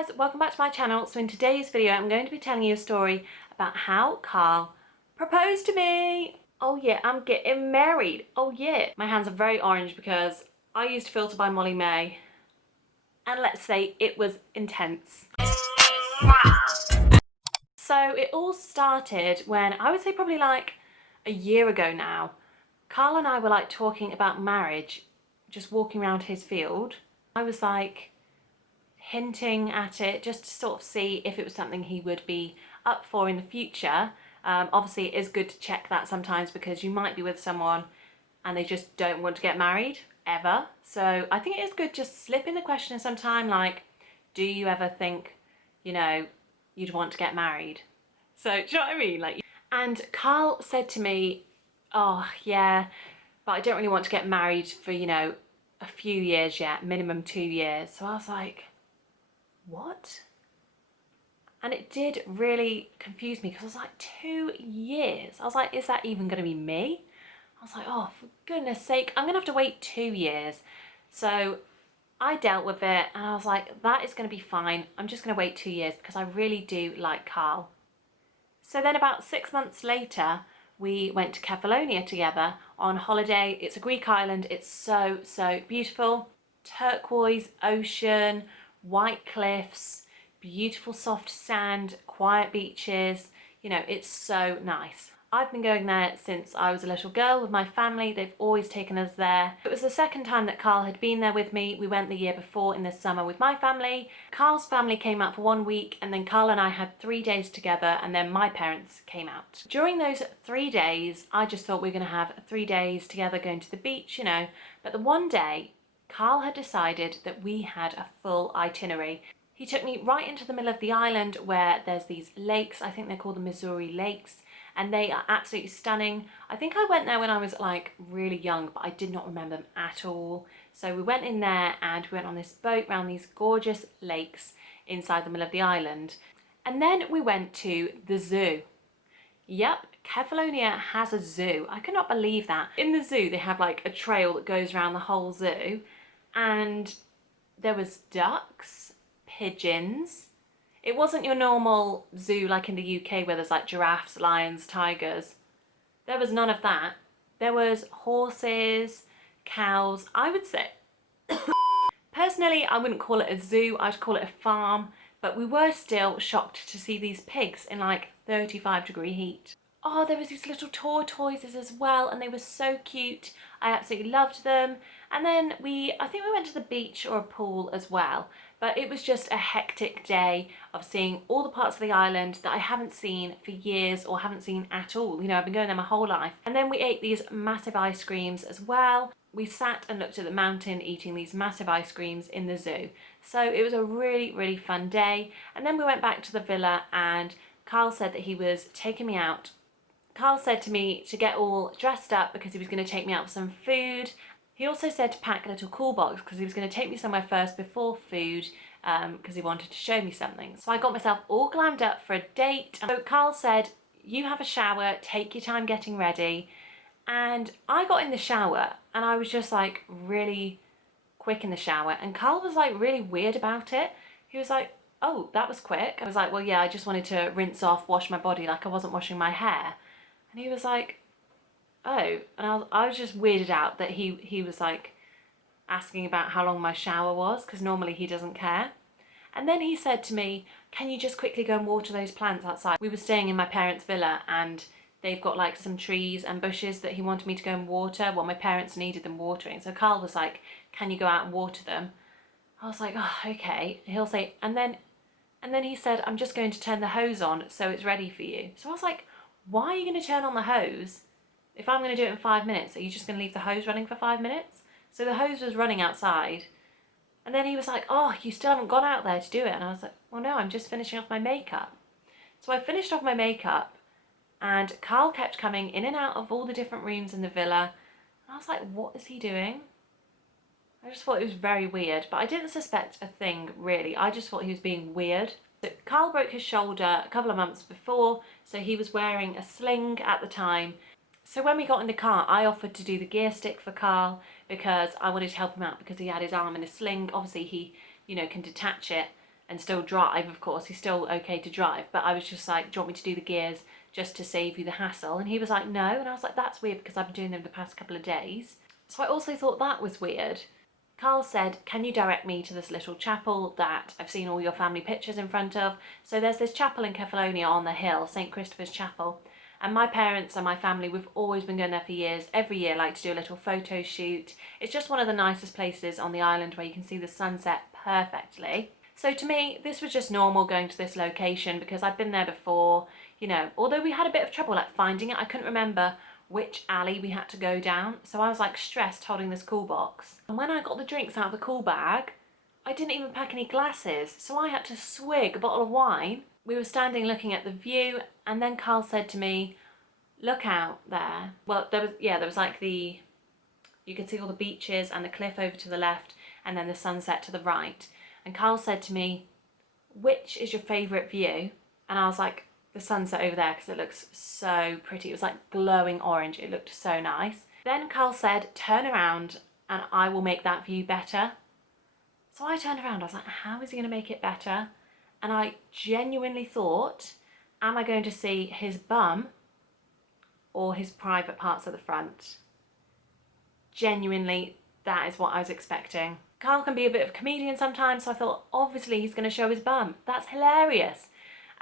guys, welcome back to my channel. So in today's video I'm going to be telling you a story about how Carl proposed to me. Oh yeah, I'm getting married. Oh yeah. My hands are very orange because I used Filter by Molly May and let's say it was intense. So it all started when I would say probably like a year ago now. Carl and I were like talking about marriage, just walking around his field. I was like hinting at it just to sort of see if it was something he would be up for in the future. Obviously it is good to check that sometimes because you might be with someone and they just don't want to get married ever. So I think it is good just slip in the question sometime like, do you ever think, you know, you'd want to get married? So do you know what I mean? Like, and Carl said to me, oh yeah, but I don't really want to get married for, you know, a few years yet, minimum 2 years. So I was like, what? And it did really confuse me because I was like, 2 years? I was like, is that even going to be me? I was like, oh, for goodness sake, I'm going to have to wait 2 years. So I dealt with it and I was like, that is going to be fine. I'm just going to wait 2 years because I really do like Carl. So then about 6 months later, we went to Kefalonia together on holiday. It's a Greek island. It's so, so beautiful. Turquoise ocean, white cliffs, beautiful soft sand, quiet beaches. You know, it's so nice. I've been going there since I was a little girl with my family. They've always taken us there. It was the second time that Carl had been there with me. We went the year before in the summer with my family. Carl's family came out for 1 week and then Carl and I had 3 days together and then my parents came out. During those 3 days, I just thought we were going to have 3 days together going to the beach, you know. But the one day, Carl had decided that we had a full itinerary. He took me right into the middle of the island where there's these lakes. I think they're called the Missouri Lakes. And they are absolutely stunning. I think I went there when I was like really young, but I did not remember them at all. So we went in there and we went on this boat around these gorgeous lakes inside the middle of the island. And then we went to the zoo. Yep, Kefalonia has a zoo. I could not believe that. In the zoo, they have like a trail that goes around the whole zoo. And there was ducks, pigeons. It wasn't your normal zoo like in the UK where there's like giraffes, lions, tigers. There was none of that. There was horses, cows. I would say, personally, I wouldn't call it a zoo, I'd call it a farm, but we were still shocked to see these pigs in like 35-degree heat. Oh, there was these little tortoises as well and they were so cute. I absolutely loved them. And then I think we went to the beach or a pool as well. But it was just a hectic day of seeing all the parts of the island that I haven't seen for years or haven't seen at all. You know, I've been going there my whole life. And then we ate these massive ice creams as well. We sat and looked at the mountain eating these massive ice creams in the zoo. So it was a really, really fun day. And then we went back to the villa and Carl said that he was taking me out. Carl said to me to get all dressed up because he was going to take me out for some food. He also said to pack a little cool box because he was going to take me somewhere first before food because he wanted to show me something. So I got myself all glammed up for a date. So Carl said, you have a shower, take your time getting ready. And I got in the shower and I was just like really quick in the shower. And Carl was like really weird about it. He was like, oh, that was quick. I was like, well, yeah, I just wanted to rinse off, wash my body like I wasn't washing my hair. And he was like, oh, and I was just weirded out that he was like asking about how long my shower was because normally he doesn't care. And then he said to me, can you just quickly go and water those plants outside? We were staying in my parents' villa and they've got like some trees and bushes that he wanted me to go and water. Well, my parents needed them watering. So Carl was like, can you go out and water them? I was like, oh, okay. He'll say, and then he said, I'm just going to turn the hose on so it's ready for you. So I was like, why are you going to turn on the hose? If I'm going to do it in 5 minutes, are you just going to leave the hose running for 5 minutes? So the hose was running outside. And then he was like, oh, you still haven't gone out there to do it. And I was like, well, no, I'm just finishing off my makeup. So I finished off my makeup and Carl kept coming in and out of all the different rooms in the villa. And I was like, what is he doing? I just thought it was very weird, but I didn't suspect a thing really. I just thought he was being weird. So Carl broke his shoulder a couple of months before, so he was wearing a sling at the time. So when we got in the car, I offered to do the gear stick for Carl because I wanted to help him out because he had his arm in a sling. Obviously he, you know, can detach it and still drive, of course. He's still okay to drive. But I was just like, do you want me to do the gears just to save you the hassle? And he was like, no. And I was like, that's weird because I've been doing them the past couple of days. So I also thought that was weird. Carl said, can you direct me to this little chapel that I've seen all your family pictures in front of? So there's this chapel in Kefalonia on the hill, St. Christopher's Chapel. And my parents and my family, we've always been going there for years. Every year, like to do a little photo shoot. It's just one of the nicest places on the island where you can see the sunset perfectly. So to me, this was just normal going to this location because I'd been there before, you know, although we had a bit of trouble like finding it. I couldn't remember which alley we had to go down. So I was like stressed holding this cool box. And when I got the drinks out of the cool bag, I didn't even pack any glasses. So I had to swig a bottle of wine. We were standing looking at the view and then Carl said to me, look out there. Well, there was like you could see all the beaches and the cliff over to the left and then the sunset to the right. And Carl said to me, which is your favourite view? And I was like, the sunset over there because it looks so pretty. It was like glowing orange. It looked so nice. Then Carl said, turn around and I will make that view better. So I turned around. I was like, how is he going to make it better? And I genuinely thought, am I going to see his bum or his private parts at the front? Genuinely, that is what I was expecting. Carl can be a bit of a comedian sometimes, so I thought, obviously he's going to show his bum. That's hilarious.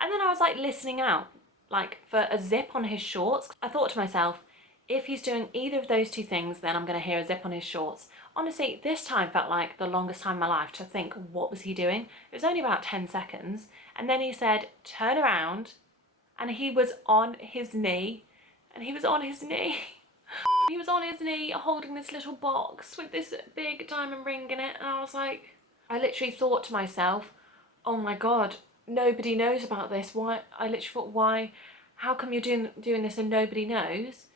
And then I was like listening out, like for a zip on his shorts. I thought to myself, if he's doing either of those two things, then I'm going to hear a zip on his shorts. Honestly, this time felt like the longest time in my life to think, what was he doing? It was only about 10 seconds. And then he said, turn around. And he was on his knee. And he was on his knee. He was on his knee holding this little box with this big diamond ring in it. And I was like, I literally thought to myself, oh my God, nobody knows about this. Why? I literally thought, why? How come you're doing this and nobody knows?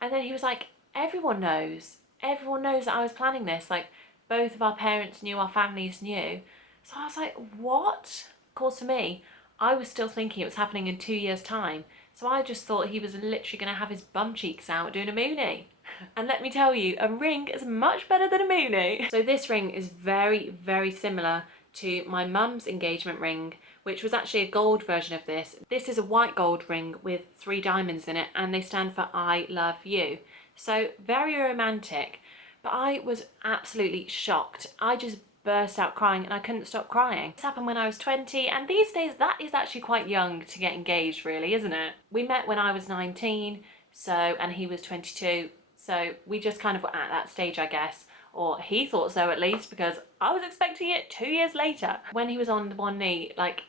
And then he was like, everyone knows. Everyone knows that I was planning this. Like, both of our parents knew, our families knew. So I was like, what? Of course, for me, I was still thinking it was happening in 2 years' time. So I just thought he was literally going to have his bum cheeks out doing a moonie. And let me tell you, a ring is much better than a moonie. So this ring is very, very similar to my mum's engagement ring, which was actually a gold version of this. This is a white gold ring with 3 diamonds in it, and they stand for I love you. So very romantic, but I was absolutely shocked. I just burst out crying and I couldn't stop crying. This happened when I was 20, and these days that is actually quite young to get engaged, really, isn't it? We met when I was 19, and he was 22, so we just kind of were at that stage, I guess. Or he thought so at least, because I was expecting it 2 years later. When he was on one knee, like,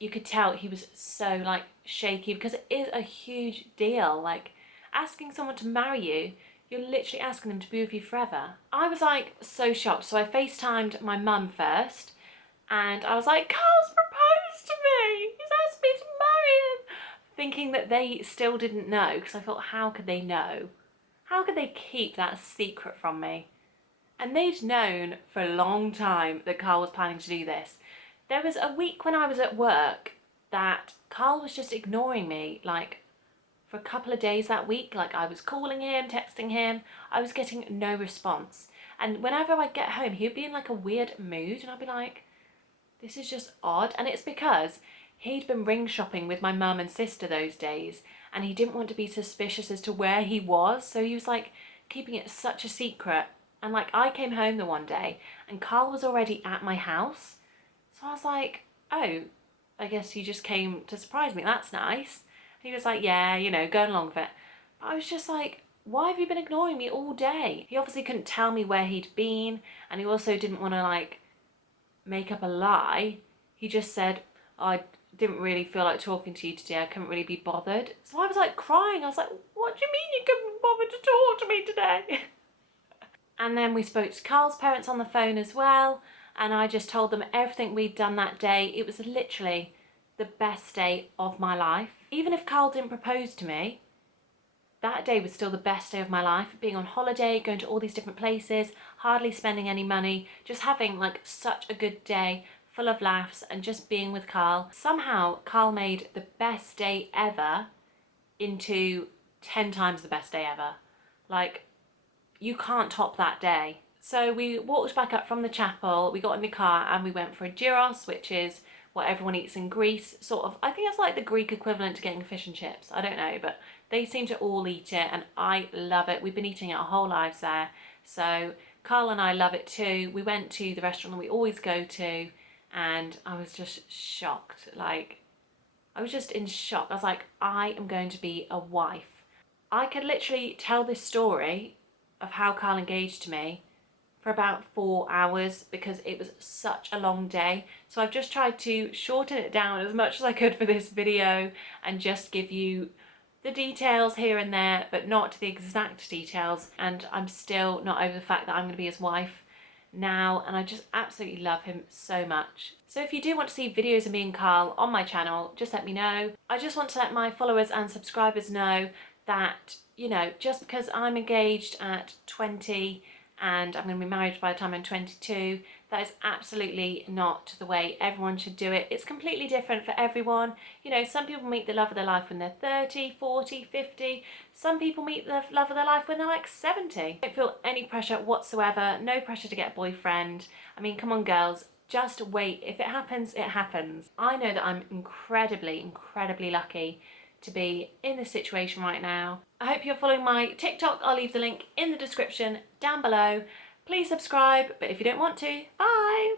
you could tell he was so like shaky, because it is a huge deal. Like, asking someone to marry you, you're literally asking them to be with you forever. I was like so shocked. So I FaceTimed my mum first and I was like, Carl's proposed to me. He's asked me to marry him. Thinking that they still didn't know, because I thought, how could they know? How could they keep that secret from me? And they'd known for a long time that Carl was planning to do this. There was a week when I was at work that Carl was just ignoring me, like, for a couple of days that week. Like, I was calling him, texting him, I was getting no response. And whenever I'd get home, he'd be in like a weird mood and I'd be like, this is just odd. And it's because he'd been ring shopping with my mum and sister those days, and he didn't want to be suspicious as to where he was, so he was like keeping it such a secret. And like, I came home the one day and Carl was already at my house, so I was like, oh, I guess you just came to surprise me, that's nice. He was like, yeah, you know, going along with it. But I was just like, why have you been ignoring me all day? He obviously couldn't tell me where he'd been, and he also didn't want to like make up a lie. He just said, I didn't really feel like talking to you today, I couldn't really be bothered. So I was like crying. I was like, what do you mean you couldn't be bothered to talk to me today? And then we spoke to Carl's parents on the phone as well, and I just told them everything we'd done that day. It was literally the best day of my life. Even if Carl didn't propose to me, that day was still the best day of my life. Being on holiday, going to all these different places, hardly spending any money, just having like such a good day, full of laughs, and just being with Carl. Somehow Carl made the best day ever into 10 times the best day ever. Like, you can't top that day. So we walked back up from the chapel, we got in the car and we went for a gyros, which is what everyone eats in Greece, sort of. I think it's like the Greek equivalent to getting fish and chips. I don't know, but they seem to all eat it and I love it. We've been eating it our whole lives there. So Carl and I love it too. We went to the restaurant that we always go to and I was just shocked. Like, I was just in shock. I was like, I am going to be a wife. I could literally tell this story of how Carl engaged to me for about 4 hours because it was such a long day. So I've just tried to shorten it down as much as I could for this video and just give you the details here and there, but not the exact details. And I'm still not over the fact that I'm going to be his wife now, and I just absolutely love him so much. So if you do want to see videos of me and Carl on my channel, just let me know. I just want to let my followers and subscribers know that, you know, just because I'm engaged at 20 and I'm going to be married by the time I'm 22, that is absolutely not the way everyone should do it. It's completely different for everyone. You know, some people meet the love of their life when they're 30, 40, 50. Some people meet the love of their life when they're like 70. Don't feel any pressure whatsoever. No pressure to get a boyfriend. I mean, come on girls, just wait. If it happens, it happens. I know that I'm incredibly, incredibly lucky to be in this situation right now. I hope you're following my TikTok. I'll leave the link in the description down below. Please subscribe, but if you don't want to, bye!